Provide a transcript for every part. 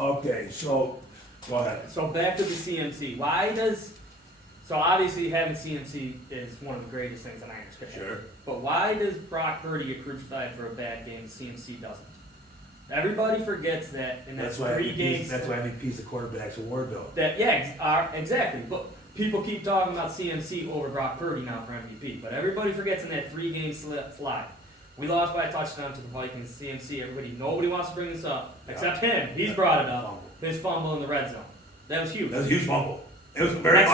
Okay, so, go ahead. So back to the CMC. So obviously having CMC is one of the greatest things the Niners could have. Sure. But why does Brock Purdy get crucified for a bad game, CMC doesn't? Everybody forgets that in that That's why 3 games. That's why MVP's the quarterback's award, though. Exactly. But people keep talking about CMC over Brock Purdy now for MVP. But everybody forgets in that 3-game slide. We lost by a touchdown to the Vikings. CMC, nobody wants to bring this up except him. He's brought it up. His fumble in the red zone. That was huge. That was a huge fumble. It was very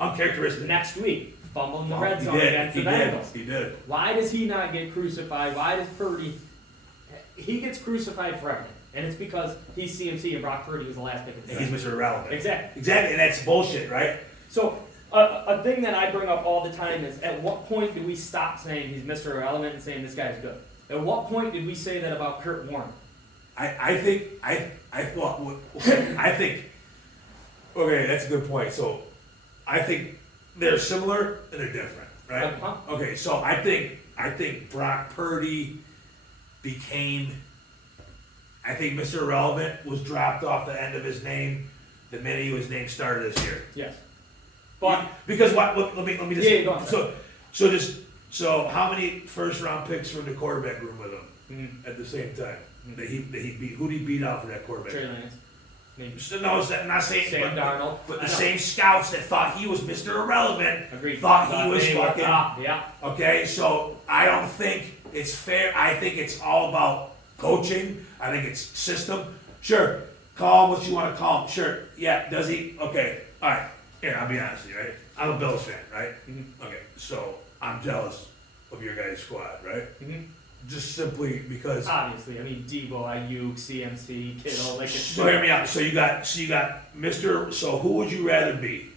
uncharacteristic. Next week, fumble in the red zone against the Bengals. He did. Why does he not get crucified? Why does Purdy? He gets crucified for everything. And it's because he's CMC and Brock Purdy was the last pick of the draft. He's Mr. Irrelevant. Exactly. Exactly, and that's bullshit, right? So, a thing that I bring up all the time is, at what point do we stop saying he's Mr. Irrelevant and saying this guy's good? At what point did we say that about Kurt Warner? I think, okay, that's a good point. So, I think they're similar and they're different, right? Okay, so I think Brock Purdy I think Mr. Irrelevant was dropped off the end of his name the minute his name started this year. Yes. But because what? Let me just. Yeah, go on. So how many first round picks were in the quarterback room with him at the same time? That he beat? Who did he beat out for that quarterback? Trey Lance. Maybe. No, I'm not saying. Sam Darnold. But the same scouts that thought he was Mr. Irrelevant Agreed. thought he was fucking. Yeah. Okay, so I don't think it's fair. I think it's all about coaching. I think it's system. Sure, call him what you want to call him. Sure, yeah. Does he? Okay, all right. Here, I'll be honest with you, right? I'm a Bills fan, right? Mm-hmm. Okay, so I'm jealous of your guys' squad, right? Mm-hmm. Just simply because. Obviously, I mean Debo, Ayuk, CMC, Kittle, like it's. So hear me out. So you got Mr. So who would you rather be?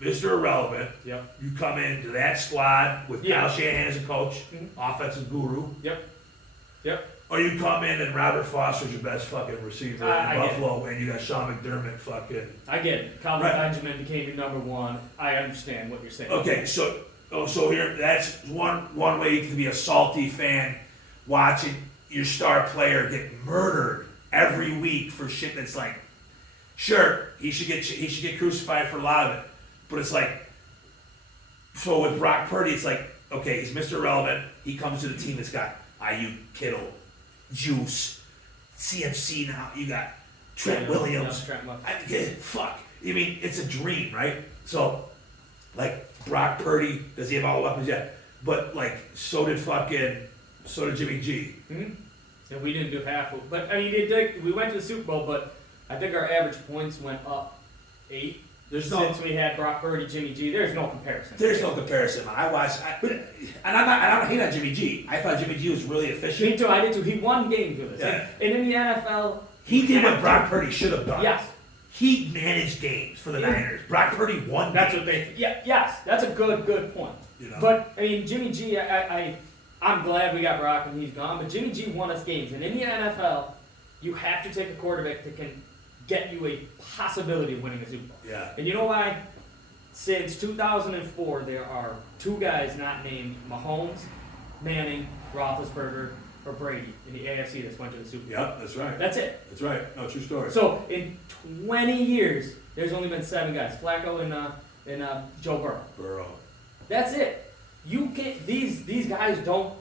Mr. Irrelevant. Yep. You come into that squad with Kyle Shanahan as a coach, Mm-hmm. offensive guru. Yep. Or you come in and Robert Foster's your best fucking receiver in I Buffalo, and you got Sean McDermott fucking. I get it. Calvin Benjamin became your number one. I understand what you're saying. Okay, so here, that's one way to be a salty fan, watching your star player get murdered every week for shit that's like, sure, he should get crucified for a lot of it, but it's like, so with Brock Purdy, it's like, okay, he's Mr. Irrelevant. He comes to the team that's got Ayuk, Kittle, Juice, CMC now. You got Trent Williams. Fuck. I mean, it's a dream, right? So, like, Brock Purdy, does he have all the weapons yet? But, like, so did Jimmy G. Mm-hmm. And we didn't do half of, but I mean, we went to the Super Bowl, but I think our average points went up 8. Since we had Brock Purdy, Jimmy G, there's no comparison. There's no comparison. And I don't hate on Jimmy G. I thought Jimmy G was really efficient. Me too. I did too. He won games with us. Yeah. And in the NFL, he did what Brock Purdy should have done. Yes. He managed games for the Niners. Brock Purdy won. That's what they. Yeah. Yes. That's a good point. You know? But I mean, Jimmy G, I'm glad we got Brock and he's gone. But Jimmy G won us games, and in the NFL, you have to take a quarterback that can get you a possibility of winning a Super Bowl. Yeah. And you know why? Since 2004, there are 2 guys not named Mahomes, Manning, Roethlisberger, or Brady in the AFC that's went to the Super Bowl. Yep, that's right. That's it. That's right. No, true story. So in 20 years, there's only been 7 guys: Flacco and Joe Burrow. That's it. You can't. These guys don't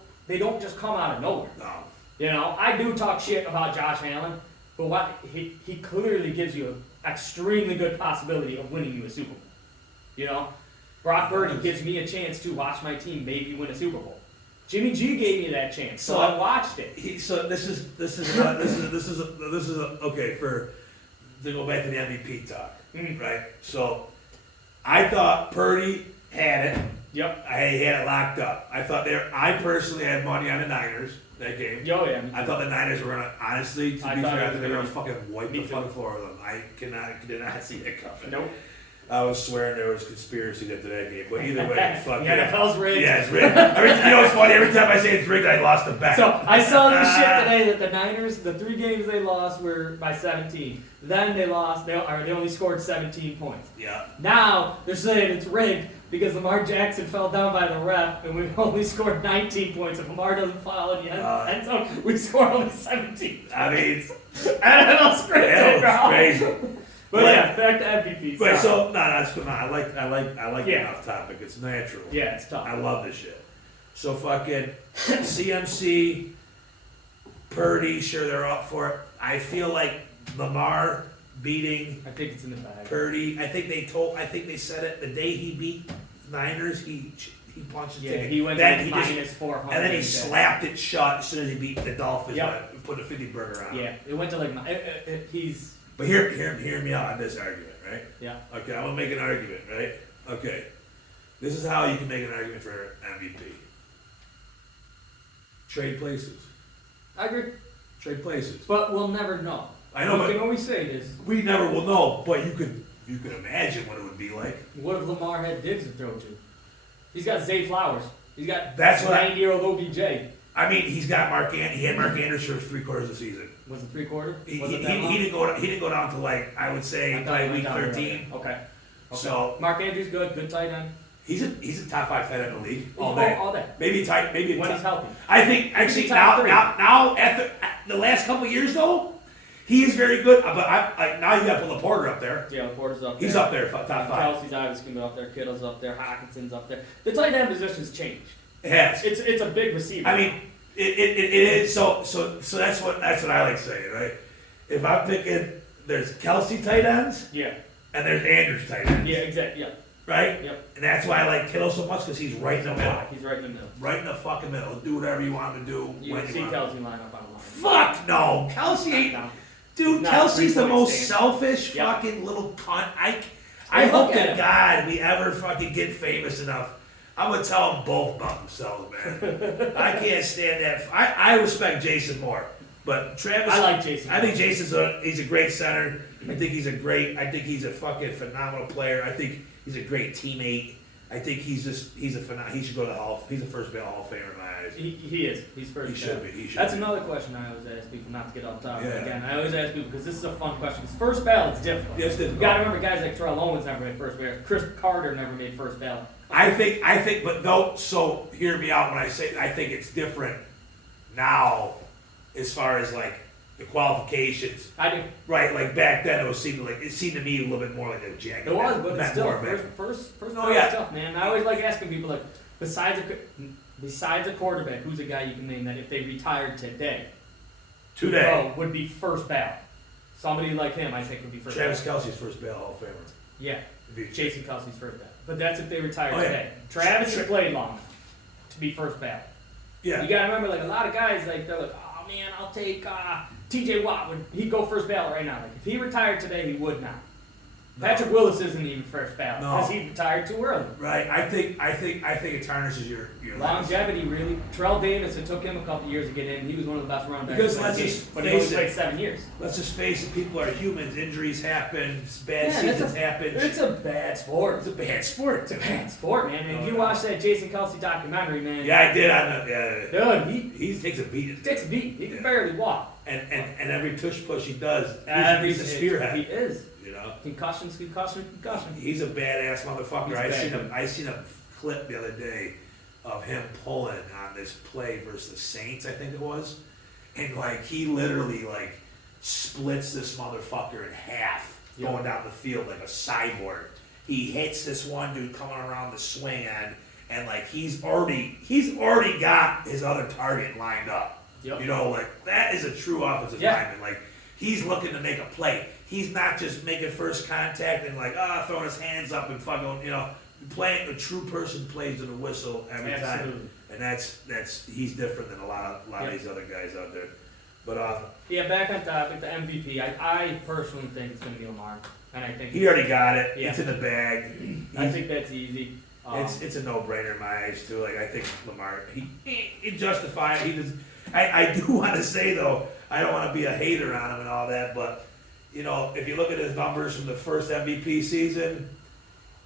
just come out of nowhere. No. You know, I do talk shit about Josh Allen. But what he clearly gives you an extremely good possibility of winning you a Super Bowl. You know, Brock Purdy gives me a chance to watch my team maybe win a Super Bowl. Jimmy G gave me that chance, so I watched it. So this is okay to go back to the MVP talk, right? So I thought Purdy had it. Yep. I had it locked up. I personally had money on the Niners that game. Oh, yeah. I thought the Niners were gonna, honestly, to be fair, I think they were gonna fucking wipe the fucking floor with them. I did not see that coming. Nope. I was swearing there was conspiracy after that game, but either way, fuck yeah. NFL's rigged. Yeah, it's rigged. You know what's funny? Every time I say it's rigged, I lost a bet. So I saw this shit today that the Niners, the 3 games they lost were by 17. Then they lost. They only scored 17 points. Yeah. Now they're saying it's rigged because Lamar Jackson fell down by the ref, and we only scored 19 points. If Lamar doesn't fall in the end zone, we score only 17. I mean, NFL's rigged, bro. crazy. But yeah, back to MVP. But sorry. so no, that's good. No, I like Yeah. getting off topic. It's natural. Yeah, it's tough. I love this shit. So fucking CMC, Purdy, sure they're up for it. I feel like Lamar beating I think it's in the bag. Purdy. I think they said it the day he beat Niners. He punched his Yeah, ticket. he went then to he just, minus 400. and then he slapped it shut as soon as he beat the Dolphins. Yep. And put a 50 burger on. Yeah, it went to like he's. But hear me out on this argument, right? Yeah. Okay, I'm gonna make an argument, right? Okay, this is how you can make an argument for MVP. Trade places. I agree, Trade places. but we'll never know. I know, We but can always say this. we never will know. But you could imagine what it would be like. What if Lamar had Diggs to throw to? He's got Zay Flowers. He's got That's what 90-year-old OBJ. I mean, he had Mark Andrews for 3/4 of the season. Was it 3/4? He Was it that long? didn't go down to like I would say I thought he probably went week down earlier. 13. Okay. So Mark Andrews good tight end. he's a top 5 tight end in the league all Oh, day. all day. Maybe When top- he's healthy. I think actually top three. now after the last couple of years though, he is very good. But now you got to put Laporta up there. Yeah, Porter's up there. He's up there, top 5. Kelsey's obviously gonna be up there. Kittle's up there. Hawkinson's up there. The tight end position's changed. It has. It's a big receiver. I mean, it is. So that's what I like saying, right? If I'm picking, there's Kelsey tight ends yeah, and there's Andrews tight ends, yeah, exactly. Yeah, right? yep. And that's why I like Kittle so much because he's right in the middle, He's right in the middle. right in the fucking middle. Do whatever you want him to do You when can you see want. Kelsey line up on the line. Fuck no, Kelsey ain't. No. Dude, Not Kelsey's the 3-point most stand. selfish Yep. fucking little cunt. I Hey, hope look at to him. God we ever fucking get famous enough. I'm gonna tell them both about themselves, man. I can't stand that. I respect Jason more, but Travis. I like Jason. I think he's a great center. I think he's a fucking phenomenal player. I think he's a great teammate. I think he should go to he's a first ballot Hall of Famer in my eyes. He is. He's first. He should be. He should That's be. another question I always ask people, not to get off topic Yeah. again. I always ask people because this is a fun question. Because first ballot's different. Yes, it is. You gotta remember, guys like Terrell Owens never made first ballot. Chris Carter never made first ballot. I think, but no. So hear me out when I say I think it's different now, as far as like the qualifications. I do. Right, like back then it seemed to me a little bit more like a jacket. It was, but it's still more first Oh, ballot yeah. stuff, man. I always like asking people like, besides a quarterback, who's a guy you can name that if they retired today, today. would be first ballot. Somebody like him, I think, would be first Travis ballot. Kelsey's first ballot Hall of Famer. Yeah, If you- Jason Kelsey's first ballot. But that's if they retired Oh, yeah. today. Travis has played long enough to be first ballot. Yeah. You gotta remember, like a lot of guys, like they're like, oh man, I'll take T.J. Watt. He'd go first ballot right now. Like if he retired today, he would not. No. Patrick Willis isn't even first ballot No. because he retired too early. Right. I think it tarnishes your Longevity, really. Terrell Davis, it took him a couple years to get in. He was one of the best running backs Because in the let's game, just but he only face it. played 7 years. Let's just face it. People are humans. Injuries happen. Bad Yeah, seasons happen. It's a bad sport. It's a bad sport. It's a bad sport, man. And No, if you no. watch that Jason Kelsey documentary, man, Yeah, I did. I know. Yeah. dude, He takes a beat. he takes a beat. He Yeah. can barely walk. And every push he does, Every- he's a spearhead. He is. You know. Concussions. He's a badass motherfucker. He's I seen a clip the other day of him pulling on this play versus the Saints, I think it was, and like he literally like splits this motherfucker in half Yeah. going down the field like a cyborg. He hits this one dude coming around the swing end, and like he's already got his other target lined up. Yep. You know, like that is a true offensive Yeah. lineman. Like he's looking to make a play. He's not just making first contact and like throwing his hands up and fucking playing. A true person plays with a whistle every Absolutely. time, and that's he's different than a lot of these other guys out there. But Yeah, back on topic, the MVP. I personally think it's going to be Lamar, and I think he already got it. Yeah. It's in the bag. I think that's easy. It's a no-brainer in my eyes too. Like I think Lamar, he justified. He does. I do want to say though, I don't want to be a hater on him and all that, but if you look at his numbers from the first MVP season,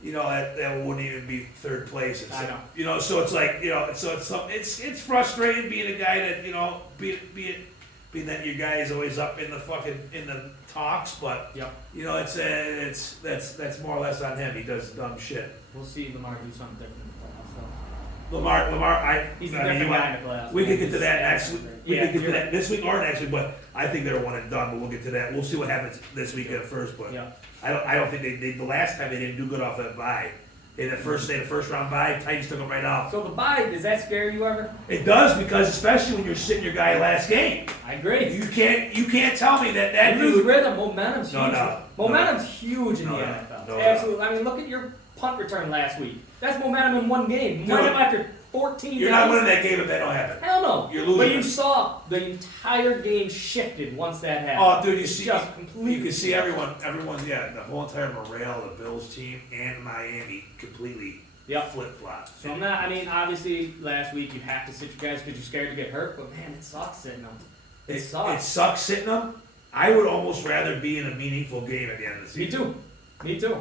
that wouldn't even be third place. I know. So it's like it's frustrating being a guy that being that your guy is always up in the talks, but Yep. that's more or less on him. He does dumb shit. We'll see Lamar do something different in the playoffs, though. Lamar. He's a I mean, different guy in the playoffs. we could get to that next week. We Yeah, could get to you're that this week or next week, but I think they're one and done. But we'll get to that. We'll see what happens this weekend first. But Yeah. I don't think they the last time they didn't do good off that bye. In the first round bye, Titans took them right out. So the bye, does that scare you ever? It does, because especially when you're sitting your guy last game, I agree. you can't tell me that You lose dude. rhythm, momentum's huge. No. Momentum's huge in the No. NFL. No. Absolutely. I mean, look at your punt return last week. That's momentum in one game. Momentum after 14 You're days. not winning that game if that don't happen. Hell no. You're losing But it. you saw the entire game shifted once that happened. Oh, dude, you It's see, just you completely can see everyone's, the whole entire morale of the Bills team and Miami completely Yep. flip-flopped. So I'm not. I mean, obviously, last week you have to sit your guys because you're scared to get hurt. But man, it sucks sitting them. It It sucks. sucks sitting them. I would almost rather be in a meaningful game at the end of the Me season. too. Me too.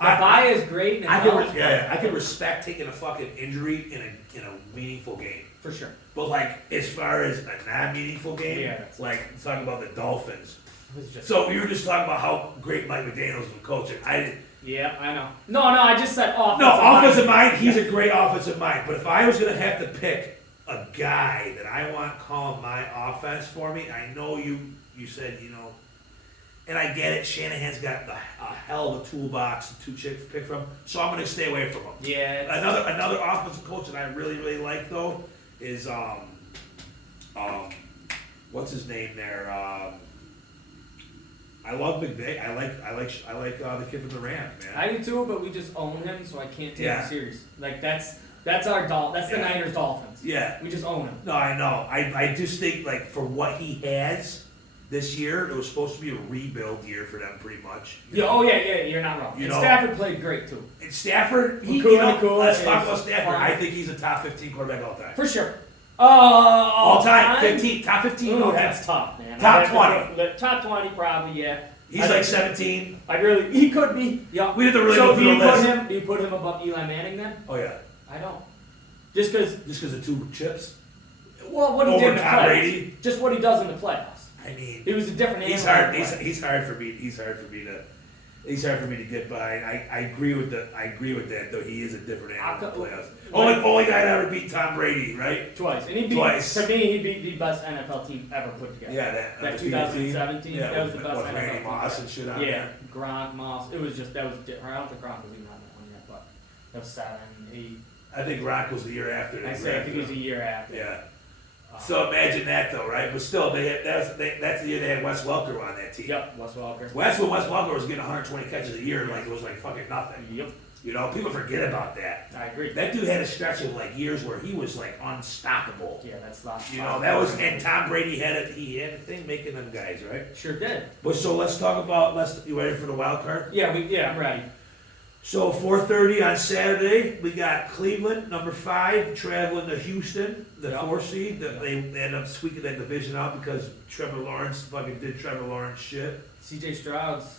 The I- bye is great. And it helps, I could respect taking a fucking injury in a meaningful game. for sure. But like, as far as a non-meaningful game, Yeah, that's- like talking about the Dolphins. It was just. So we were just talking about how great Mike McDaniel's was coaching. Yeah, I know. No, I just said offensive. No, offensive line. mind, he's a great offensive mind. But if I was gonna have to pick a guy that I want calling my offense for me, I know you said, and I get it, Shanahan's got a hell of a toolbox to pick from, so I'm gonna stay away from him. Yeah. it's- Another offensive coach that I really, really like though is what's his name there? I love McVay. I like the kid from the Rams, man. I do too, but we just own him, so I can't take Yeah. him serious. Like that's our That's the Yeah. Niners Dolphins. Yeah. We just own him. No, I know. I just think, like, for what he has this year, it was supposed to be a rebuild year for them, pretty much. Yeah. Oh yeah. You're not wrong. You And know- Stafford played great too, And Stafford, Nakua let's is talk about Stafford. fine. I think he's a top 15 quarterback all time. for sure. All time, 15, top 15 Ooh, all time. that's tough, man. Top I'd have to 20. put- Top 20, probably. Yeah. He's like 17. He could be. Yeah. We have to really So go through the list. do you put him above Eli Manning then? Oh, yeah. I don't. Just because. Just because of 2 chips? Well, what he Over did in the Tom playoffs. Brady? Just what he does in the playoffs. I mean, It was a different he's animal hard. in the playoffs. He's hard for me. He's hard for me to get by. And I agree with that, though. He is a different animal in the playoffs. Only guy that ever beat Tom Brady, right? Twice. And he beat, Twice. To me, he beat the best NFL team ever put together. Yeah, That 2017, Yeah, that was the with best NFL Randy team Moss ever. and shit on Yeah, there. Gronk, Moss. It was just, that was different. I don't think Gronk was even on that one yet, but that was 7, 8. I think Rock was the year after. I say, I think it was a year after. Yeah. So imagine that, though, right? But still, that's the year they had Wes Welker on that team. Yep, Wes Welker. Wes Welker was getting 120 catches a year, like it was like fucking nothing. Yep, People forget about that. I agree. That dude had a stretch of like years where he was like unstoppable. Yeah, that's not. That was, and Tom Brady had a thing making them guys, right? Sure did. But so let's talk about, you ready for the wild card? Yeah, I'm ready. So 4:30 on Saturday, we got Cleveland, number 5, traveling to Houston, the Yep. 4 seed. They end up squeaking that division out because Trevor Lawrence fucking did Trevor Lawrence shit. CJ Stroud's.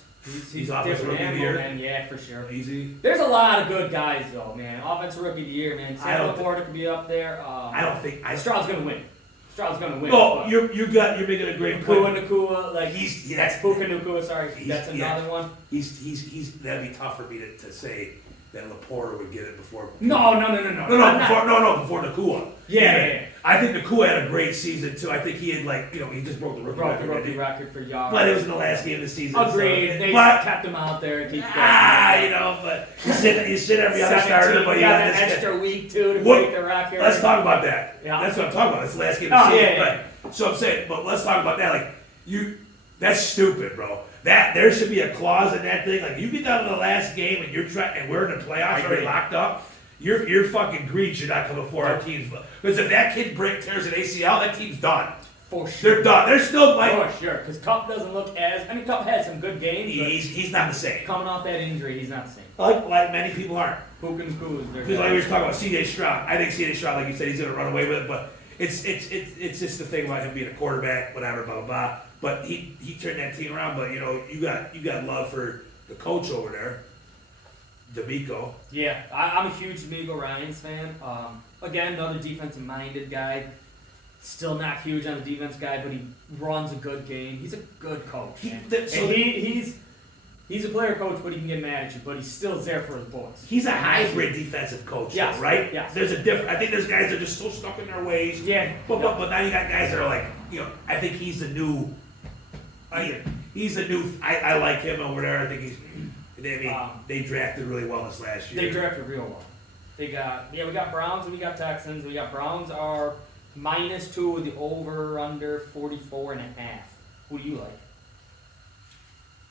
He's Offensive different rookie of the animal, year. man. Yeah, for sure. Easy. There's a lot of good guys though, man. Offensive rookie of the year, man. I Sam don't Laporta could be up there. I don't think Stroud's gonna win. Stroud's gonna win. No, but you're making a great point. Nakua, like that's Puka Nakua. Sorry, that's another one. He's that'd be tough for me to say that Laporta would get it before. No. Before Nakua. Yeah. I think Nakua had a great season too. I think he had he just broke the rookie Broke the record. rookie record for yards. But it was in the last game of the season. Agreed. So, They but kept him out there. Keep but you sit every other starter. But you you got got an this extra week too to What? break the record. Let's talk about that. Yeah. That's what I'm talking about. It's the last game of the season. Yeah. Right. So I'm saying, but let's talk about that. That's stupid, bro. There should be a clause in that thing. Like you get down to the last game and we're in the playoffs already locked up. You're fucking greed should not come before our teams. Because if that kid tears an ACL, that team's done. For sure. They're done. They're still like. For sure. Because Cup doesn't look as. I mean, Cup had some good games. But He's not the same. coming off that injury, he's not the same. Like many people aren't. Puka Nakua is their Because like guy. we were talking about C.J. Stroud. I think C.J. Stroud, like you said, he's going to run away with it. But it's just the thing about him being a quarterback, whatever, blah blah blah. But he turned that team around. But you got love for the coach over there, D'Amico. Yeah, I'm a huge D'Amico Ryans fan. Again, another defensive-minded guy. Still not huge on the defense guy, but he runs a good game. He's a good coach, man. He's a player coach, but he can get mad at you, but he's still there for his boys. He's a hybrid defensive coach, Yes, though, right? yes. There's a different. I think there's guys that are just so stuck in their ways. Yeah. But now you got guys that are like, I think he's the new. He's the new. I like him over there. I think he's. They drafted really well this last year. They drafted real well. We got Browns and we got Texans. We got Browns are -2 with the over under 44.5. Who do you like?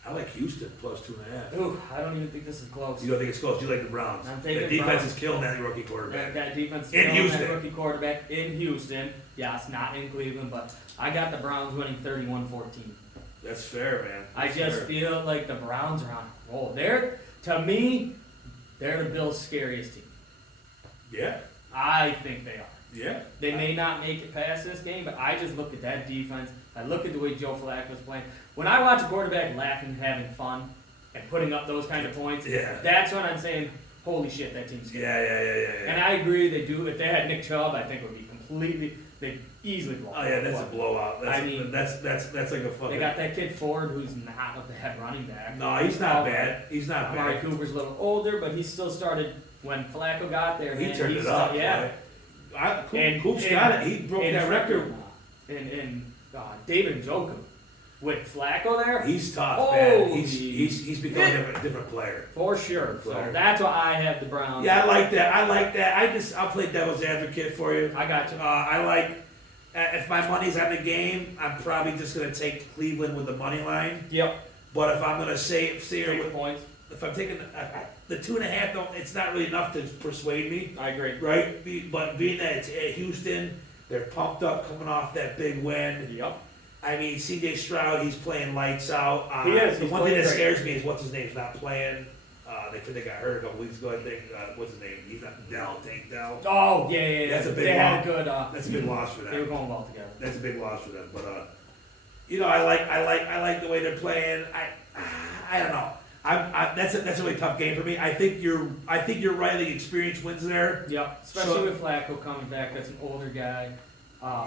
I like Houston plus 2.5. Ooh, I don't even think this is close. You don't think it's close? You like the Browns? I'm taking the defense Browns. is killing that rookie quarterback. That defense is In killing Houston. that rookie quarterback in Houston. Yes, not in Cleveland, but I got the Browns winning 31-14. That's fair, man. I That's just fair. feel like the Browns are on a roll. To me, they're the Bills' scariest team. Yeah, I think they are. yeah. They may not make it past this game, but I just look at that defense. I look at the way Joe Flacco's playing. When I watch a quarterback laughing, having fun, and putting up those kind of points, Yeah. that's when I'm saying, holy shit, that team's scary. Yeah. And I agree, they do. If they had Nick Chubb, I think it would be completely, they'd easily blow. Oh yeah, that's a blowout. That's I mean, that's like a fucking. They got that kid Ford, who's not a bad running back. No, he's not bad. He's not Amari bad. Cooper's a little older, but he still started when Flacco got there. He man, turned it up. Yeah. Coop's got it. He broke that record. And David Njoku with Flacco there, He's tough, man. Holy He's become a different player. for sure. So Player. that's why I have the Browns. Yeah, I like that. I'll play devil's advocate for you. I got you. I like. If my money's on the game, I'm probably just gonna take Cleveland with the money line. Yep. But if I'm gonna say Take points. if I'm taking the 2.5, though, it's not really enough to persuade me, I agree. right? But being that it's at Houston, they're pumped up coming off that big win. Yep. I mean, C.J. Stroud, he's playing lights out. He is. The He's one thing that playing great. scares me is what's his name's not playing. They got hurt a couple weeks ago. I think. What's his name? He's not Tank Dell. Oh yeah. That's a big They had loss. a good. That's a big loss for They were them. going well together. That's a big loss for them. But I like the way they're playing. I don't know. That's a really tough game for me. I think you're right. The experience wins there. Yep. Especially with Flacco coming back. That's an older guy.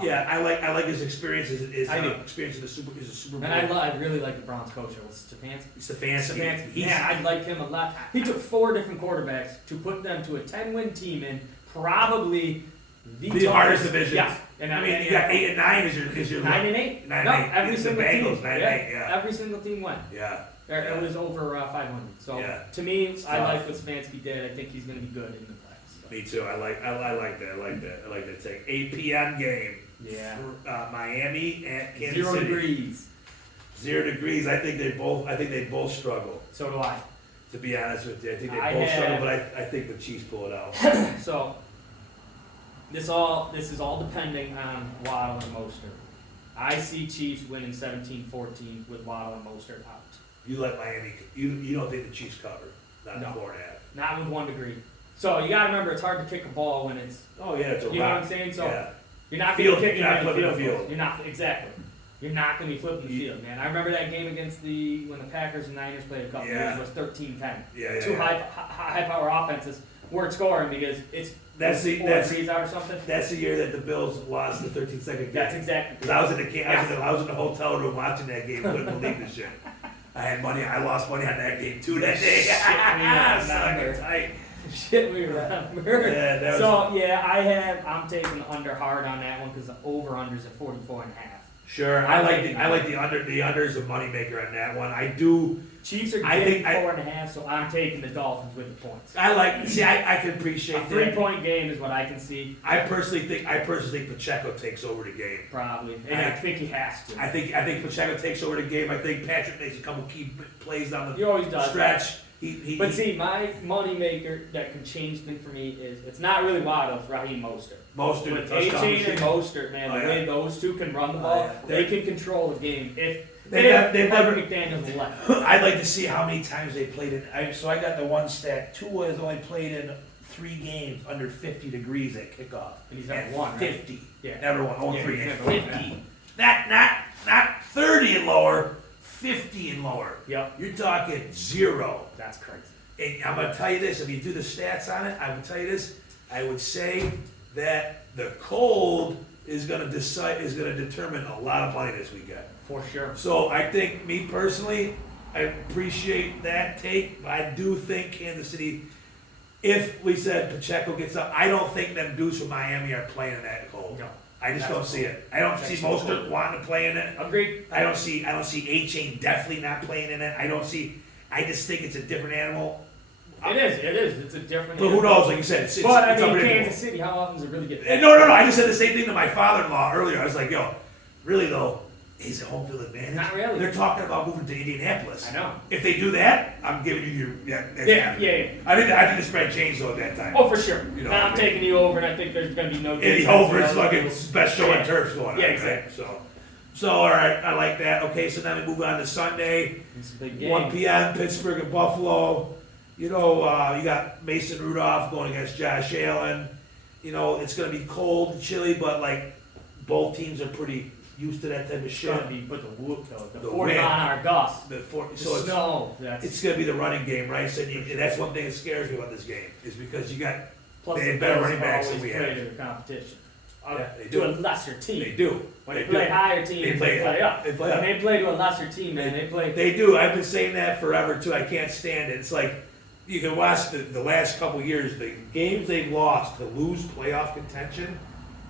Yeah, I like his experience. His I do. experience in the Super Bowl. And I really like the Browns coach. It was Stefanski. Yeah, I like him a lot. He took 4 different quarterbacks to put them to a 10-win team in probably the hardest toughest- division. Yeah, and I mean, you got 8 and 9 is your 9 and 8. 9 No, and 8. every It's the single Bengals, team. 9 and 8, yeah. Every single team won. Yeah. It was over 500. So Yeah. to me, I tough. like what Stefanski did. I think he's going to be good in the playoffs. So. Me too. I like that. Take 8 p.m. game. Yeah. Miami at Kansas 0 City. degrees. 0 degrees. I think they both struggle. So do I. To be honest with you, I think they I both have- struggle, but I think the Chiefs pull it out. So this is all depending on Waddle and Mostert. I see Chiefs winning 17-14 with Waddle and Mostert out. You let Miami. You don't think the Chiefs cover? Not No. 4.5. Not with 1 degree. So you gotta remember, it's hard to kick a ball when it's, Oh yeah, it's a you know rock. what I'm saying? So Yeah. you're not Field- gonna kick it you're not in the flipping field. the field. You're not, exactly. You're not gonna be flipping the You- field, man. I remember that game against when the Packers and Niners played a couple Yeah. years, it was 13-10. Yeah. Two high power offenses weren't scoring because it's That's the 4 degrees out or something. That's the year that the Bills lost the 13-second game. That's exactly. Because I was in the I was in the hotel room watching that game. Couldn't believe this shit. I had money. I lost money on that game too that day. Shit, man, Sucker tight. Shit, we remember. Yeah, that was. So yeah, I'm taking the under hard on that one because the over unders at 44.5. Sure, I like the under. The under's a moneymaker on that one. I do. Chiefs are I getting think 4.5, so I'm taking the Dolphins with the points. I can appreciate A that. 3-point game is what I can see, I personally think Pacheco takes over the game. probably, and I think he has to. I think Pacheco takes over the game. I think Patrick makes a couple key plays down He the always does. stretch. But see, my money maker that can change things for me is it's not really Waddle, it's Raheem Mostert. most of the With touchdown A-Chain machine. and Mostert, man, Oh, the yeah. way those two can run the Oh, ball, yeah. they can control the game. If They've never- McDaniels will let. I'd like to see how many times they played in. So I got the one stat. Tua has only played in 3 games under 50 degrees at kickoff. And he's At never won, right? 50. Yeah. Never won. Only Yeah, 3 he's games. never won, 50. Not 30 and lower. 50 and lower. Yep, You're talking 0. that's crazy. And I'm gonna tell you this. If you do the stats on it, I would tell you this. I would say that the cold is gonna determine a lot of money this weekend. For sure. So I think, me personally, I appreciate that take, but I do think Kansas City, if we said Pacheco gets up, I don't think them dudes from Miami are playing in that cold. No. I just That's don't see it. I don't see That's Mostert cold. wanting to play in it. Agreed. I don't see A-Chain definitely not playing in it. I just think it's a different animal. It is. It's a different. But who knows, like you said, it's But I it's mean, unpredictable. Kansas City, how often does it really get? No, I just said the same thing to my father-in-law earlier. I was like, yo, really though, is it home field advantage? Not really. They're talking about moving to Indianapolis. I know. If they do that, I'm giving you your, that's Yeah. happening. I think the spread changed though at that time. Oh, for sure. You know, Now I'm I mean- taking you over, and I think there's going to be no. Eddie defense. Hover is fucking best show on Yeah. turf's going on. Yeah, right? exactly. So all right, I like that. Okay, so now we move on to Sunday, It's a big game. 1 p.m. Pittsburgh and Buffalo. You know, you got Mason Rudolph going against Josh Allen. You know, it's going to be cold and chilly, but like both teams are pretty used to that type of It's shit. going to be put the whoop though. The The 40 wind. mile an hour gust. The The so snow. it's going to be the running game, right? So and that's one thing that scares me about this game is because you got Plus they the have better Bills running backs than always we play have. to the competition. Yeah, they To do. a lesser team. They do. When They they play do. higher teams, They play up. They play up. When they play to a lesser team, man, they play. They do. I've been saying that forever too. I can't stand it. It's like you can watch the last couple years, the games they've lost to lose playoff contention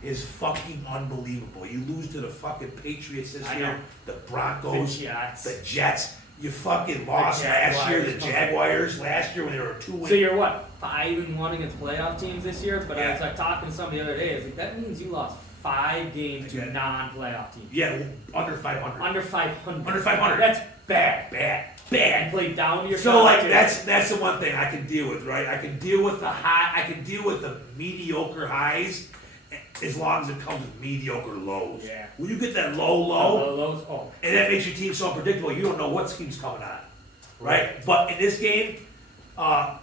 is fucking unbelievable. You lose to the fucking Patriots this I year, know. the Broncos, The Jets. the Jets. You fucking lost last year, the Jaguars last year when they were 2-win. So you're what, 5-1 against playoff teams this year? But I was Yeah. like talking to somebody the other day. I was like, that means you lost 5 games to Yeah. non-playoff teams. Yeah, under 500. Under 500. Under 500. That's bad. Bad. And play down to your So like competition. that's the one thing I can deal with, right? I can deal with the high, I can deal with the mediocre highs, as long as it comes with mediocre lows. Yeah. When you get that low, Those, oh. and that makes your team so unpredictable, you don't know what scheme's coming on, right? But in this game, I'm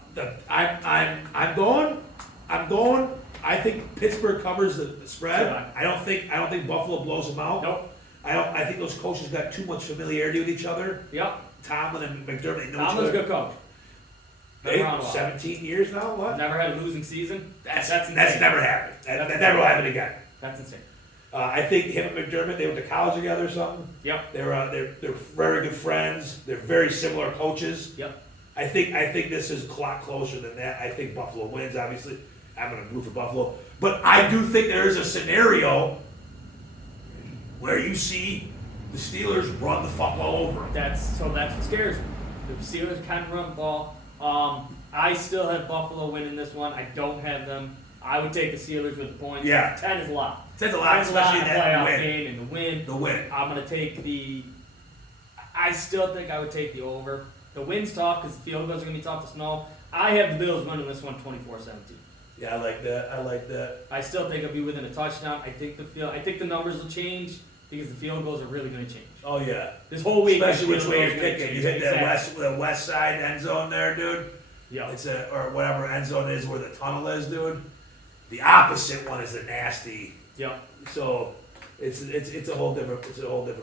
going. I think Pittsburgh covers the spread. So I don't think Buffalo blows them out. Nope. I think those coaches got too much familiarity with each other. Yep. Tomlin and McDermott, they know Tomlin's a each other. good coach. Been They, around a while. 17 years now. What? Never had a losing season. That's insane. never happened. That That's never will insane. happen again. That's insane. I think him and McDermott, they went to college together or something. Yep. They're very good friends. They're very similar coaches. Yep. I think this is a lot closer than that. I think Buffalo wins. Obviously, I'm going to root for Buffalo, but I do think there is a scenario where you see the Steelers run the fuck all over them. That's what scares me. The Steelers can run the ball. I still have Buffalo winning this one. I don't have them. I would take the Steelers with the points. Yeah. 10 is a lot. Says a lot, 10's a lot especially in a that playoff win. game and the win. The win. I'm gonna take the. I still think I would take the over. The win's tough because the field goals are gonna be tough to snow. I have the Bills winning this one 24-17. Yeah, I like that. I still think it'll be within a touchdown. I think the numbers will change because the field goals are really gonna change. Oh yeah. This whole week, Especially the which field way you're goals are gonna kicking. You change. hit that Exactly. the west side end zone there, dude. Yeah. It's or whatever end zone is where the tunnel is, dude. The opposite one is the nasty. Yep. So it's a whole different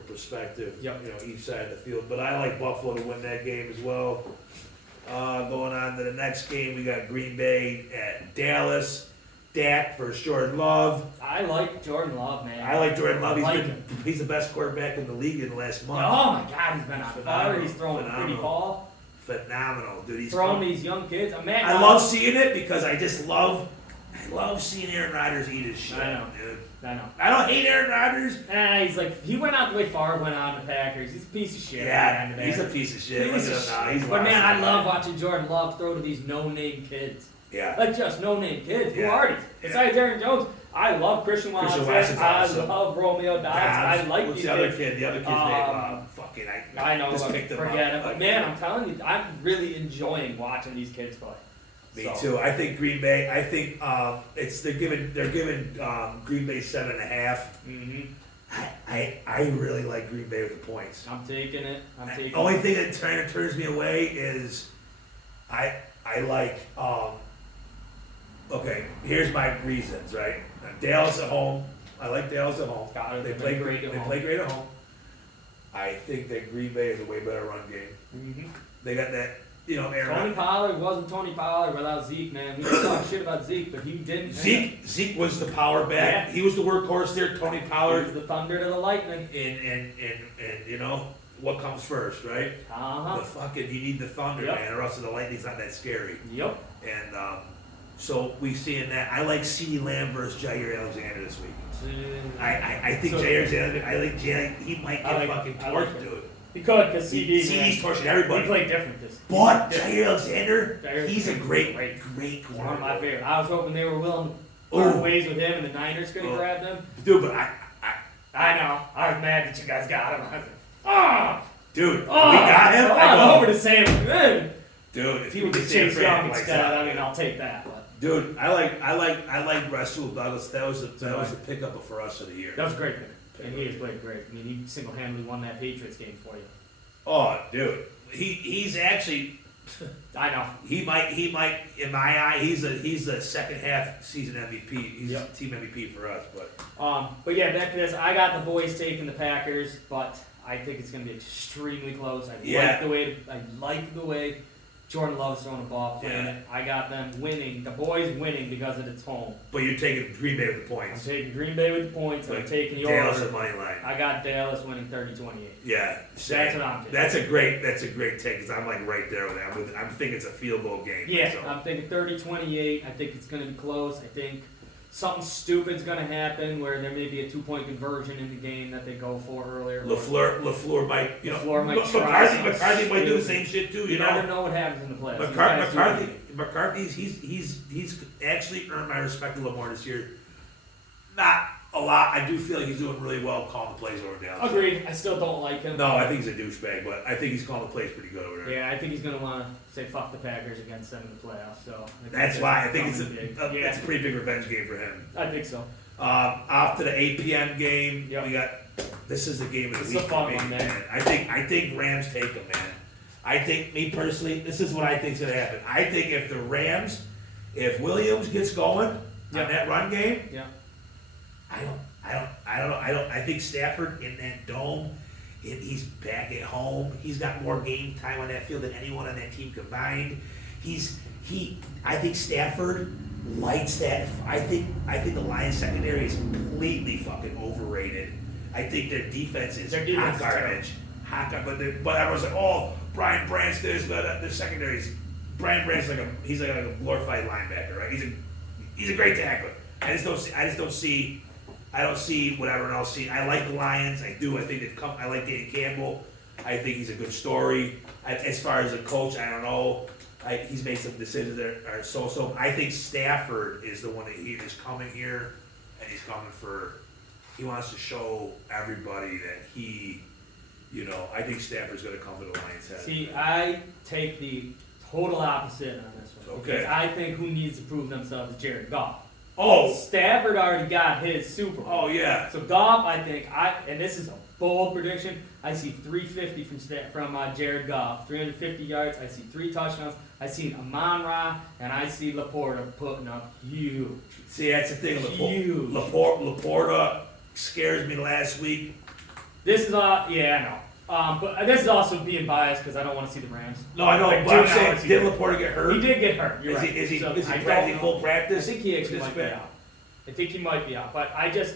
perspective. Yep. You know, each side of the field. But I like Buffalo to win that game as well. Going on to the next game, we got Green Bay at Dallas. Dak versus Jordan Love. I like Jordan Love, man. I like Jordan Love. I like him. He's the best quarterback in the league in the last month. Oh my God, he's been on fire. Phenomenal. He's throwing a pretty Phenomenal. ball. Phenomenal, dude. He's Throwing these young kids. Man, I love seeing it because I love seeing Aaron Rodgers eat his shit, I know. dude. I know. I don't hate Aaron Rodgers. He's like, he went out the way Favre went on the Packers. He's a piece of shit. Yeah, man. he's a piece of shit. Piece Look of at him now. shit. He's But man, lost I it. love watching Jordan Love throw to these no-name kids. Yeah. Like just no-name kids. Who Yeah. are these? Yeah. Besides Aaron Jones, I love Christian Christian Watson. Watson's I awesome. love Romeo Dobbs. I like What's these the other kids. kid? The other kid's name? Fucking I know, just but picked him forget up. it. But man, I'm telling you, I'm really enjoying watching these kids play. Me So, too. I think Green Bay. I think they're giving Green Bay 7.5. Mm-hmm. I really like Green Bay with the points. I'm taking it. The only thing that turns me away is I like okay, here's my reasons, right? Dallas at home. I like Dallas at home. Got it. They They play play great. great at They home. play great at home. I think that Green Bay is a way better run game. Mm-hmm. They got that, Aaron. Tony Pollard wasn't Tony Pollard without Zeke, man. We can talk shit about Zeke, but he didn't. Zeke was the power back. Yeah. He was the workhorse there. Tony He Pollard was the thunder to the lightning. and what comes first, right? Uh-huh. You need the thunder, Yep. man, or else the lightning's not that scary. Yep. And so we seeing that. I like CeeDee Lamb versus Jair Alexander this week. I think So- Jair Alexander. I like Jay. He might I get like- fucking I like torched, it. dude. He could, because CD, CD's torching he everybody. played different this. But Jair Alexander, Jair- he's a great He's one corner. of my favorite. I was hoping they were willing to Oh. part ways with him, and the Niners could have Oh. grabbed him. Dude, but I know. I was mad that you guys got him. I was like, ah! dude, Oh, we got him. I I go go, over to Sam. Dude, if He he would would get get Chase San Young Fran, like instead. that. I mean, I'll take that. But Dude, I like Rasul Douglas. That was the pickup for us of the year. that was a great pick. And he has played great. I mean, he single-handedly won that Patriots game for you. Oh, dude, he's actually. I know. He might in my eye he's a second half season MVP. He's Yep. team MVP for us, But yeah, back to this. I got the boys taking the Packers, but I think it's going to be extremely close. I Yeah. like the way Jordan Love's throwing the ball, playing Yeah. it. I got them winning. The boys winning because of its home. but you're taking Green Bay with the I'm points. taking Green Bay with the points. And I'm But taking Dallas yours. at money line. I got Dallas winning 30-28. Yeah, That's what I'm taking. That's a great take because I'm like right there with that. I'm thinking it's a field goal game. Yeah, so. I'm thinking 30-28. I think it's going to be close. I think something stupid's going to happen where there may be a 2-point conversion in the game that they go for earlier. LaFleur might, LaFleur might try McCarthy might do the something same shit too. You You never know, know what happens in the playoffs. These guys do McCarthy's he's actually earned my respect a little more this year. Not a lot. I do feel like he's doing really well calling the plays over Dallas. Agreed. I still don't like him. No, I think he's a douchebag, but I think he's calling the plays pretty good over there. Yeah, I think he's going to want to say fuck the Packers against them in the playoffs. So I think That's why I think it's coming big. it's a pretty big revenge game for him. I think so. Off to the 8 p.m. game, Yep. we got. This is the game of the This is week a fun for me, one, man. I think Rams take them, man. I think me personally, this is what I think's gonna happen. I think if Williams gets going Yep. on that run game, Yeah. I think Stafford in that dome, he's back at home. He's got more game time on that field than anyone on that team combined. I think Stafford lights that. I think the Lions secondary is completely fucking overrated. I think their defense is Their defense hot is garbage. But everyone's like, oh, Brian Brandt's this, but their secondary's Brian Brandt's like a glorified linebacker, right? He's a great tackler. I don't see what everyone else sees. I like the Lions. I do. I like Dan Campbell. I think he's a good story. As far as a coach, I don't know. He's made some decisions that are so. I think Stafford is the one that he is coming here, and he's coming for. He wants to show everybody that he, I think Stafford's going to come to the Lions' head. See, I take the total opposite on this one. Okay. Because I think who needs to prove themselves is Jared Goff. Oh, Stafford already got his Super Bowl. oh yeah. So Goff, I think, and this is a bold prediction, I see 350 from Jared Goff, 350 yards. I see 3 touchdowns. I see Amon-Ra, and I see Laporta putting up huge. See, that's the thing. Huge. Laporta scares me last week. This is yeah, I know. But this is also being biased because I don't want to see the Rams. No, I know. I But do I'm not saying, wanna see did them. Laporta get hurt? He did get hurt. You're Is right. he? Is he? So Is he I don't practicing know. full practice? I think he actually might be Participant? out. I think he might be out. But I just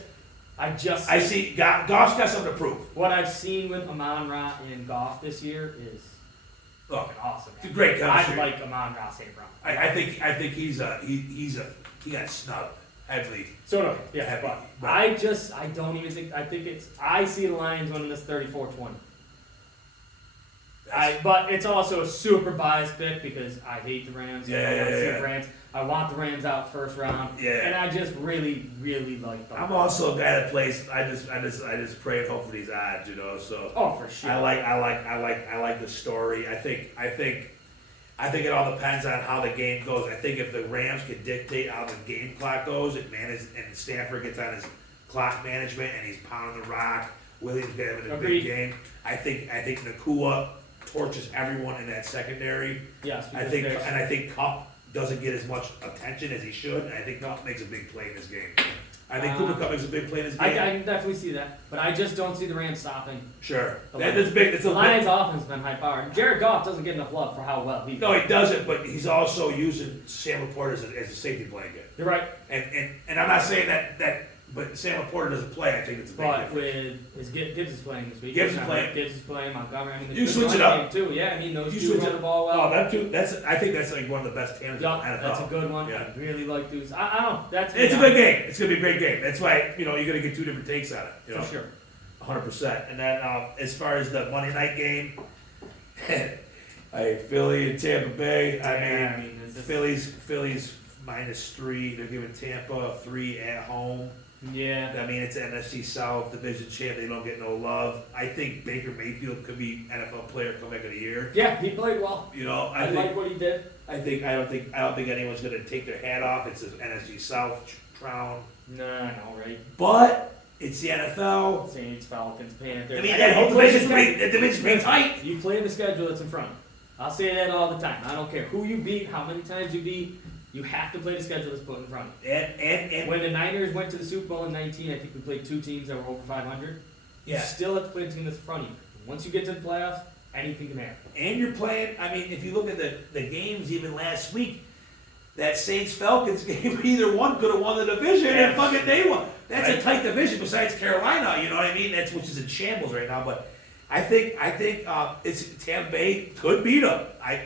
I see. Goff's got something to prove. what I've seen with Amon-Ra and Goff this year is Look, fucking awesome. it's a great I chemistry. like Amon-Ra St. Brown. I think he got snubbed heavily. Sort of, yeah. Heavy, But I don't even think, I see the Lions winning this 34-20. But it's also a super biased pick because I hate the Rams. Yeah, I don't want to see yeah. the Rams. I want the Rams out first round. Yeah. And I just really, really like them. I'm also a guy that plays. I just pray and hope for these odds, So Oh, for sure. I like the story. I think it all depends on how the game goes. I think if the Rams can dictate how the game clock goes, and Stafford gets on his clock management and he's pounding the rock, Williams gonna have a Agreed. big game. I think Nakua torches everyone in that secondary. Yes, I because think Kupp doesn't get as much attention as he should. And I think Kupp makes a big play in this game. I think Cooper Kupp makes a big play in this I game. can definitely see that. But I just don't see the Rams stopping. Sure, The that's big. It's The a Lions' offense has been high powered. Jared Goff doesn't get enough love for how well he No, he doesn't, but he's also using Sam Laporta as a safety blanket. You're right. And I'm not saying that but Sam Laporta doesn't play. I think it's a big But difference. with Gibbs is playing this week. Gibbs is playing. Gibbs is playing. Montgomery. I mean, You switch it up. too. Yeah, I mean those You two switch run it- the ball well. Oh, that too. I think that's like one of the best tandems in the Yeah, NFL. that's a good one. Yeah. I really like those. I don't know. That's It's a good game. It's gonna be a great game. That's why you're gonna get two different takes on it. You know? for sure. 100%. And then as far as the Monday night game, Philly and Tampa Bay. Yeah, I mean, it's just- Philly's -3. They're giving Tampa 3 at home. Yeah. I mean, it's NFC South division champ. They don't get no love. I think Baker Mayfield could be NFL player comeback of the year. Yeah, he played well. You know, I like what he did. I don't think anyone's gonna take their hat off. It's an NFC South crown, Nah, no, right? but it's the NFL. Saints, Falcons, Panthers. I mean, got that whole you play division's pretty tight. You play the schedule that's in front. I'll say that all the time. I don't care who you beat, how many times you beat. You have to play the schedule that's put in front of you. And When the Niners went to the Super Bowl in 19, I think we played 2 teams that were over 500. You yeah, still have to play a team that's in front of you. Once you get to the playoffs, anything can happen. and you're playing. I mean, if you look at the games even last week, that Saints Falcons game, either one could have won the division, and fucking they won. That's a tight division. Besides Carolina, you know what I mean? That's which is in shambles right now. But I think it's Tampa Bay could beat them. I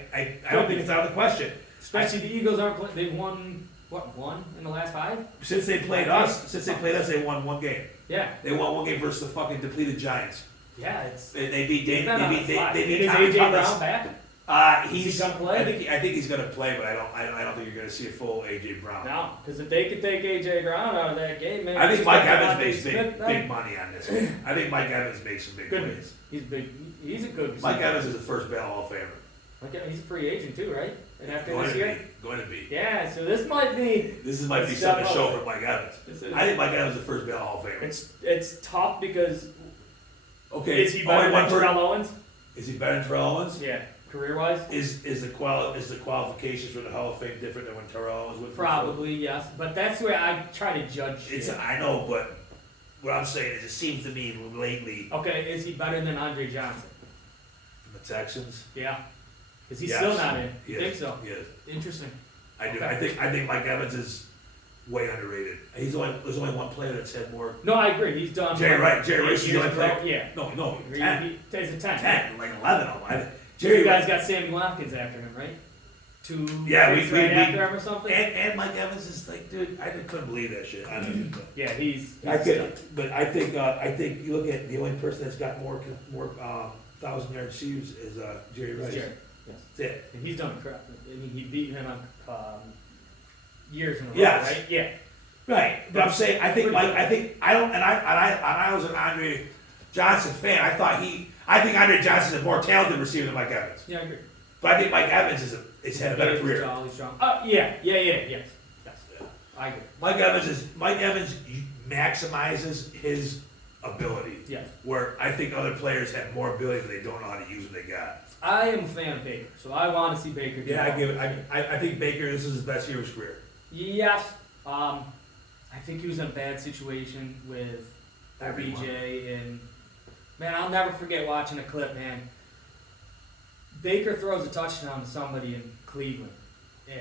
don't think it's out of the question. Especially the Eagles aren't playing. They've won, one in the last 5? Since they played us, they won one game. Yeah. They won one game versus the fucking depleted Giants. Yeah, it's. They beat They've been on a slide. they beat Is Tommy AJ Thomas. Brown back? He's Is he gonna play? I think he's gonna play, but I don't think you're gonna see a full AJ Brown. No, because if they could take AJ Brown out of that game, man. I think Mike Evans Devontae makes Smith, big money on this. I think Mike Evans makes some big Good. plays. He's big. He's a good. Mike Evans is the first ballot Hall of Famer. He's a free agent too, right? And after Going this to year. be. Going to be. Yeah, so this might be. This might be Step something to up. show for Mike Evans. This is, I think Mike Evans is the first ballot Hall of Famer. it's tough because Okay. is he better than Terrell Owens? Is he better than Terrell Owens? Yeah, career wise. Is the qualifications for the Hall of Fame different than when Terrell Owens was? Probably yes, but that's where I try to judge. It's shit. I know, but what I'm saying is, it seems to me lately Okay, is he better than Andre Johnson? from the Texans. Yeah, because he's Yes. still not in. He You is. think so? He is. Interesting. I do. Okay. I think Mike Evans is way underrated. There's only one player that's had more. No, I agree. He's done. Jerry Rice is the years only ago. player. Yeah. No, He 10. takes a 10. 10, like 11 of them. You Jerry guys Rice. got Sammy Watkins after him, right? 2 Yeah, picks we- right we- after him or something. And Mike Evans is like, dude, I just couldn't believe that shit. I don't know. Yeah, he's I still- could, but I think you look at the only person that's got more 1,000-yard receivers is Jerry Rice. Jerry, yes. That's it. And he's done crap. I mean, he beat him on years in a row, Yes. right? Yeah. Right, but I'm saying I think I was an Andre Johnson fan. I think Andre Johnson is a more talented receiver than Mike Evans. Yeah, I agree. But I think Mike Evans has had a better He's career. tall, he's strong. Yes. I agree. Mike Evans maximizes his ability. Yes. Where I think other players have more ability, but they don't know how to use what they got. I am a fan of Baker, so I want to see Baker do Yeah, I well. give it. I think Baker. This is his best year of his career. Yes. I think he was in a bad situation with RBJ, and man, I'll never forget watching a clip, man. Baker throws a touchdown to somebody in Cleveland, and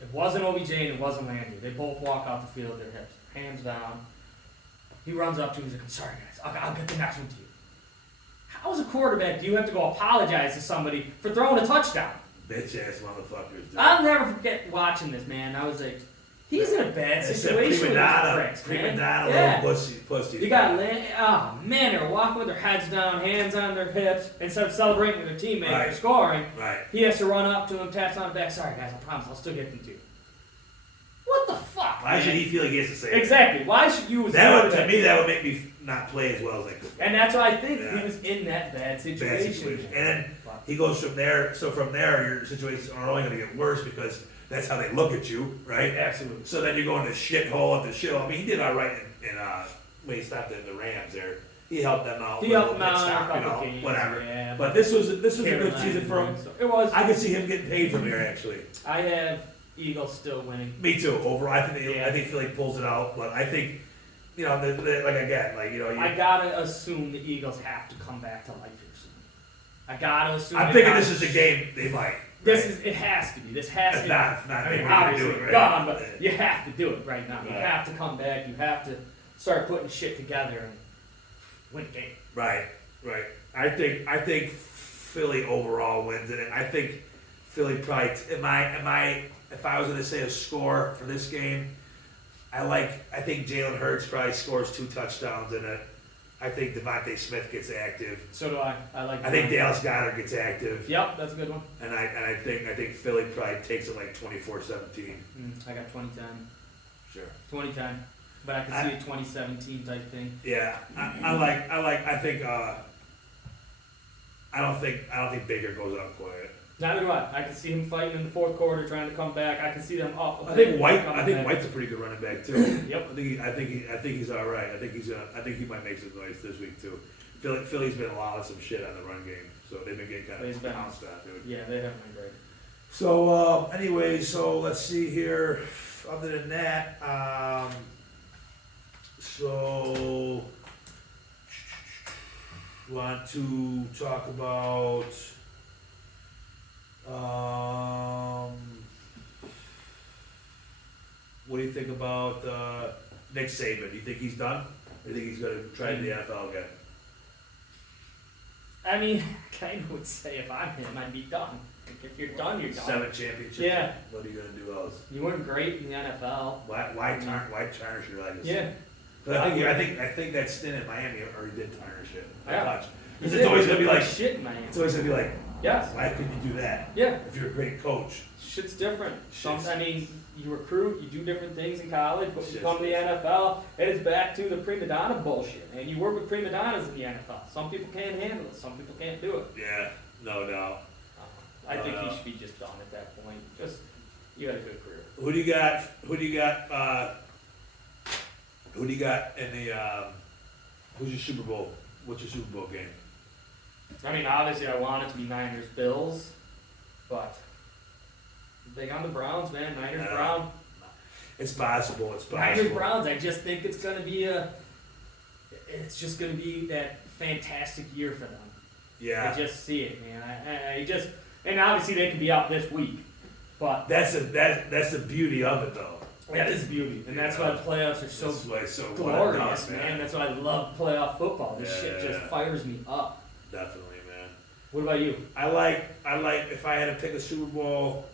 it wasn't OBJ and it wasn't Landry. They both walk off the field, their hips, hands down. He runs up to him, he's like, I'm sorry guys, I'll get the next one to you. How as a quarterback do you have to go apologize to somebody for throwing a touchdown? Bitch ass motherfuckers. Dude. I'll never forget watching this, man. I was like, he's in a bad It's a situation with prima his pricks, man. donna, Yeah. little pussy. You got oh man, they're walking with their heads down, hands on their hips, instead of celebrating with their teammate Right. for scoring. Right. He has to run up to him, taps on the back. Sorry guys, I promise I'll still get them to you. What the fuck? Why should man? he feel he gets to say it? Exactly. Why should you? As a That would, to quarterback- me, that would make me not play as well as I could. And that's why I think Yeah. he was in that bad situation. Bad situation. And then But- he goes from there. So from there, your situations are only going to get worse because that's how they look at you, right? Absolutely. So then you're going to shithole after shithole. I mean, he did all right in when he stopped at the Rams there. He helped them out. He with a helped little them pit out stop, in a couple games, whatever. yeah. But this was a good Carolina, season for him. so it was. I could see him getting paid from here, actually. I have Eagles still winning. Me too. Overall, I think Yeah. I think Philly pulls it out, but I think like again, like you. I gotta assume the Eagles have to come back to life here soon. I gotta assume. I'm they thinking gotta this is the game they might. It has to be. This has to If be. not, I mean, we're gonna obviously, do it, right? gone, but you have to do it right now. You Right. have to come back. You have to start putting shit together and win a game. Right. I think Philly overall wins it. I think Philly probably. If I was gonna say a score for this game, I think Jalen Hurts probably scores 2 touchdowns in it. I think Devontae Smith gets active. So do I. I think Dallas Goedert gets active. Yep, that's a good one. And I think Philly probably takes it like 24-17. I got 2010. Sure. 2010. But I can see a 2017 type thing. Yeah, I don't think Baker goes up quiet. Neither do I. I can see him fighting in the fourth quarter, trying to come back. I can see them up. I think coming back. White's a pretty good running back too. Yep. I think he's all right. I think he might make some noise this week too. Philly's been allowing some shit on the run game, so they've been getting kind of pounced on, dude. Yeah, they haven't been great. So anyway, so let's see here. Other than that, so want to talk about what do you think about Nick Saban? Do you think he's done? Or do you think he's going to try the NFL again? I mean, I kind of would say if I'm him, I'd be done. Like, if you're done, you're done. 7 championships. Yeah. What are you going to do else? You weren't great in the NFL. Why tarnish your legacy? Yeah. But I think that stint in Miami already did tarnish it. Yeah. Because it's always gonna be like shit in my it's always gonna be like, yes. why couldn't you do that? Yeah. If you're a great coach. Shit's different. Shit's- I mean, you recruit, you do different things in college, but when you Shit's come to the NFL, it's back to the prima donna bullshit. And you work with prima donnas in the NFL. Some people can't handle it. Some people can't do it. Yeah, no doubt. I think he should be just done at that point. Just you had a good career. Who do you got? Who do you got in the? Who's your Super Bowl? What's your Super Bowl game? I mean, obviously, I want it to be Niners Bills, but big on the Browns, man. Niners Browns. It's possible. Niners Browns. I just think it's gonna be it's just gonna be that fantastic year for them. Yeah. I just see it, man. I just, and obviously they could be out this week, but That's the beauty of it, though. that is beauty, and that's why the playoffs are so That's why it's so glorious, done, man. That's why I love playoff football. This shit just Yeah. fires me up. Definitely, man. What about you? I like if I had to pick a Super Bowl,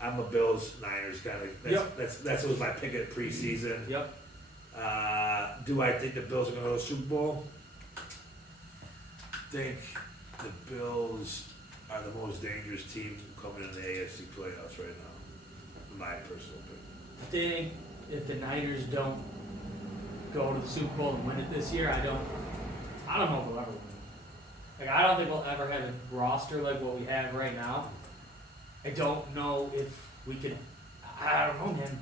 I'm a Bills Niners kind of. Yep. That's was my pick at preseason. Yep. Do I think the Bills are going to go to the Super Bowl? I think the Bills are the most dangerous team coming in the AFC playoffs right now. In my personal opinion. I think if the Niners don't go to the Super Bowl and win it this year, I don't know if we'll ever win. Like, I don't think we'll ever have a roster like what we have right now. I don't know if we could. I don't know, man.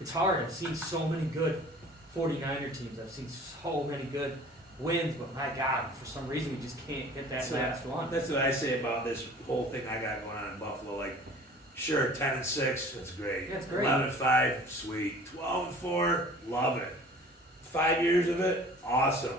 It's hard. I've seen so many good 49er teams. I've seen so many good wins, but my God, for some reason we just can't hit that last one. That's what I say about this whole thing I got going on in Buffalo. Like, sure, 10-6, that's great. That's great. 11-5, sweet. 12-4, love it. 5 years of it, awesome.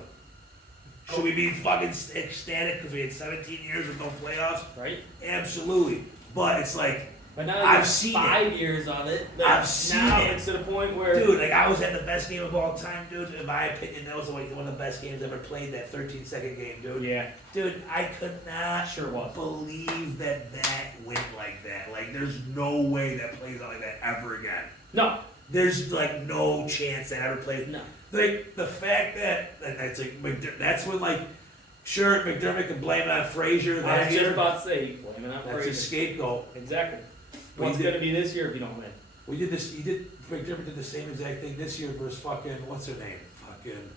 Should we be fucking ecstatic because we had 17 years with no playoffs? Right? Absolutely. But it's like, But now I've there's seen 5 years of it. I've seen now it. it's to the point where dude, like I was at the best game of all time, dude. In my opinion, that was like one of the best games ever played. That 13-second game, dude. Yeah. Dude, I could not Sure was. believe that went like that. Like, there's no way that plays out like that ever again. No. There's like no chance that ever plays. No. Like the fact that that's like that's when like sure McDermott can blame it on Frazier I that was just year. about to say, blame it on That's Frazier. his scapegoat. Exactly. We What's did- going to be this year if you don't win? We did this. McDermott did the same exact thing this year versus fucking what's her name? Fucking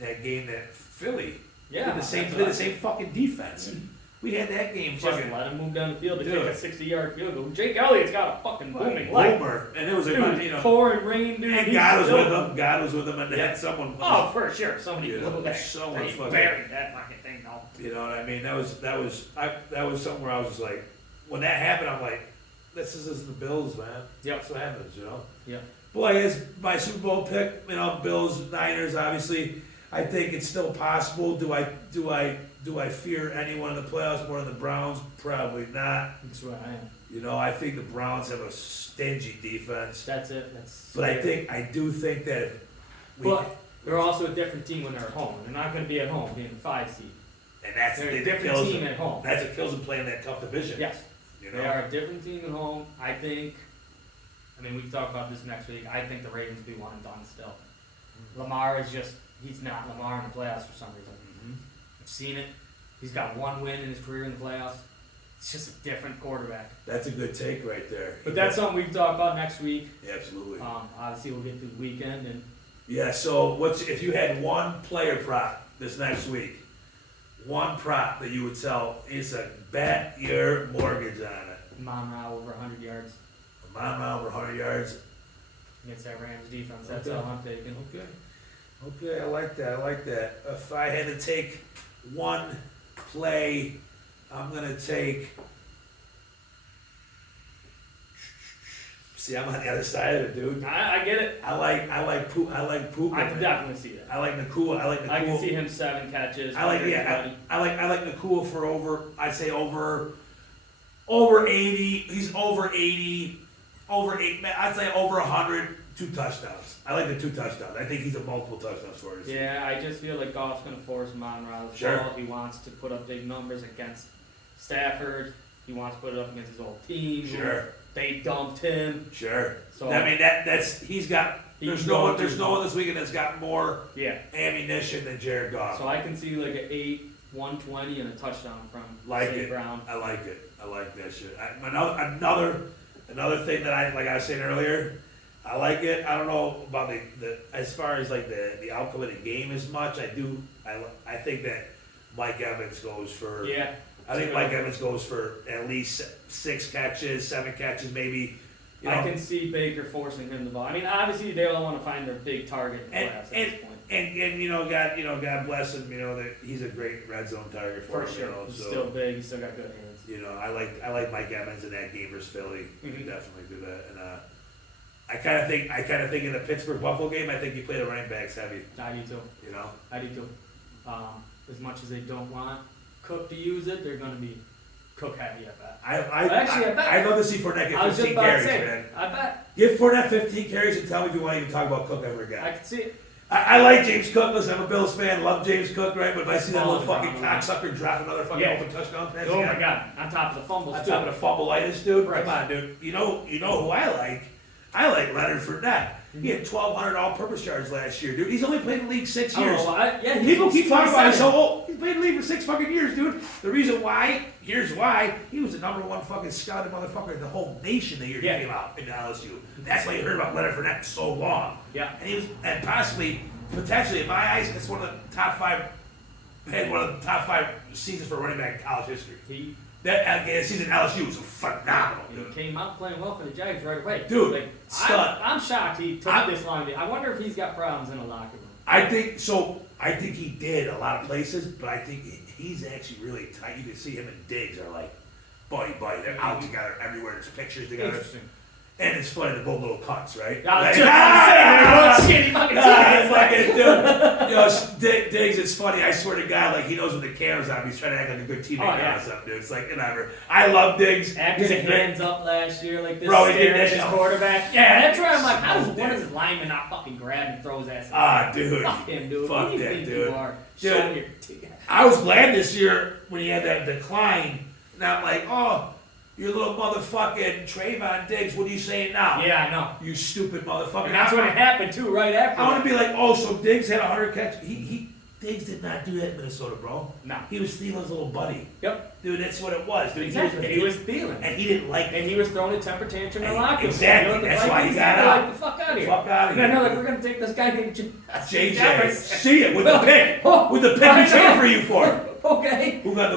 that game that Philly. Yeah. Did the same. that's Did what the same fucking defense. We had that game. Just Fucking let him move down the field to Dude. kick a 60-yard field goal. Jake Elliott's got a fucking booming leg. Boomer, and it was Dude, like pouring rain, dude. and he's God was still- with him. God was with him, and they Yeah. had someone. Oh, for sure. Somebody You know, blew that. someone They fucking- buried that fucking thing, though. You know what I mean? That was something where I was just like, when that happened, I'm like, this is the Bills, man. Yep. That's what happens, you know. Yep. Boy, it's my Super Bowl pick. You know, Bills, Niners, obviously. I think it's still possible. Do I fear anyone in the playoffs more than the Browns? Probably not. That's where I am. You know, I think the Browns have a stingy defense. That's it. That's. But I do think that if we, But they're also a different team when they're at home. They're not going to be at home being the 5 seed. and that's They're a it different kills team them. at home. That's what kills them playing that tough division. Yes, You know? they are a different team at home. I think. I mean, we can talk about this next week. I think the Ravens will be one and done still. Lamar is just—he's not Lamar in the playoffs for some reason. Mhm. I've seen it. He's got 1 win in his career in the playoffs. It's just a different quarterback. That's a good take right there. But that's something we can talk about next week. Absolutely. Obviously, we'll get through the weekend and. Yeah, so if you had one player prop this next week, one prop that you would sell, is a bet your mortgage on it. Monroe over 100 yards Monroe over 100 yards. against that Rams defense. That's Okay. all I'm taking. Okay, I like that. If I had to take one play, I'm gonna take. See, I'm on the other side of it, dude. I get it. I like poop. I can definitely see that. I like Nakua. I can see him 7 catches. I like 120. I like Nakua for over. I'd say over 80. He's over 80. Over 8. I'd say over 100. 2 touchdowns. I like the 2 touchdowns. I think he's a multiple touchdowns for us. Yeah, I just feel like Goff's going to force Monroe. Sure. He wants to put up big numbers against Stafford. He wants to put it up against his old team. Sure. They dumped him. Sure. So I mean that's he's got. There's no one this weekend that's got more Yeah. ammunition than Jared Goff. So I can see like an 8, 120 and a touchdown from Like St. it. Brown. I like it. I like that shit. Another thing that like I was saying earlier, I like it. I don't know about the as far as like the outcome of the game as much. I think that Mike Evans goes for. Yeah. I think Mike Evans goes for at least 6 catches, 7 catches, maybe. You know, I can see Baker forcing him the ball. I mean, obviously they all want to find their big target in the playoffs at this point. and God bless him. You know that he's a great red zone target for For him. sure. You know, He's so, still big. He's still got good hands. you know, I like Mike Evans in that game versus Philly. Mhm. Definitely do that. And I kind of think in the Pittsburgh Buffalo game, I think you play the running backs heavy. I do too. You know. I do too. As much as they don't want Cook to use it, they're going to be Cook heavy at that. I bet. I'd love to see Fournette I was get just 15 about to carries, say, man. I bet. Give Fournette 15 carries and tell me if you want to even talk about Cook ever again. I can see it. I like James Cook. Listen, I'm a Bills fan. Love James Cook, right? But if I see that All little the fucking time. cocksucker drop another fucking Yeah. open touchdown pass, Oh again, my God! On top of the fumbles on too. top of the fumbleitis, dude. Right. Come on, dude. You know who I like? I like Leonard Fournette. He had 1,200 all-purpose yards last year, dude. He's only played in the league 6 years. Yeah. People keep talking about he's 27. so old. He's played in the league for 6 fucking years, dude. The reason why, here's why, he was the #1 fucking scouted motherfucker in the whole nation the year he Yeah. came out in LSU. That's why you heard about Leonard Fournette so long. Yeah. And he was, and possibly, potentially, in my eyes, it's one of the top 5, had one of the top 5 seasons for running back in college history. That season at LSU was phenomenal, He dude. came out playing well for the Jags right away. Dude, like, stud. I'm shocked he took this long. I wonder if he's got problems in the locker room. I think he did a lot of places, but I think he's actually really tight. You can see him and Diggs are like buddy. They're out together everywhere. There's pictures together. Interesting. And it's funny, they're both little cunts, right? I was Like, just saying, they're both shitty fucking teammates. fucking dude. You know, Diggs, it's funny. I swear to God, like he knows when the camera's on, he's trying to act like a good teammate Oh, yeah. or something, dude. It's like whatever. I love Diggs. Acting He's a great. hands up last year like this, Bro, he did staring at that his shit. quarterback. Yeah, that's where I'm like, how does dude. one of his linemen not fucking grab and throw his ass? Dude. Fuck him, dude. Fuck Who do you that, think dude. you are? Dude. Show your I was glad this year when he had that decline. And I'm like, oh, you little motherfucking Trayvon Diggs, what are you saying now? Yeah, I know. You stupid motherfucker. And that's when it happened too, right after. I want to be like, oh, so Diggs had 100 catches. Diggs did not do that in Minnesota, bro. No. He was Thielen's little buddy. Yep. Dude, that's what it was. Dude, Exactly. He was Thielen. And he didn't like And he was throwing a temper tantrum in the And- locker room. exactly. You know, the That's why he Vikings, got they're out. like, the fuck out of here. Fuck out of And here. I know, like, we're going to take this guy named JJ. See it with the pick. With the pick I we traded know. for you for. Okay. Who got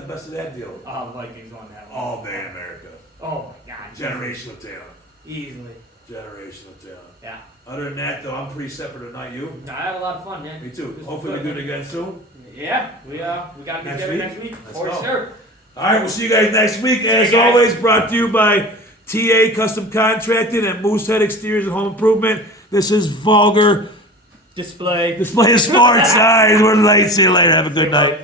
the best of that deal? Oh, Vikings won that one. All day in America. Oh, my God. Generational talent. Easily. Generational talent. Yeah. Other than that, though, I'm pretty separate tonight. You? I had a lot of fun, man. Me too. This Hopefully was we do good. it again soon. Yeah, we got to be Next together week? next week. Let's For go. sure. All right, we'll see you guys next week. As you guys. always, brought to you by TA Custom Contracting and Moosehead Exteriors and Home Improvement. This is Vulgar Display. Display of sports. All right, we're late. See you later. Have a good night.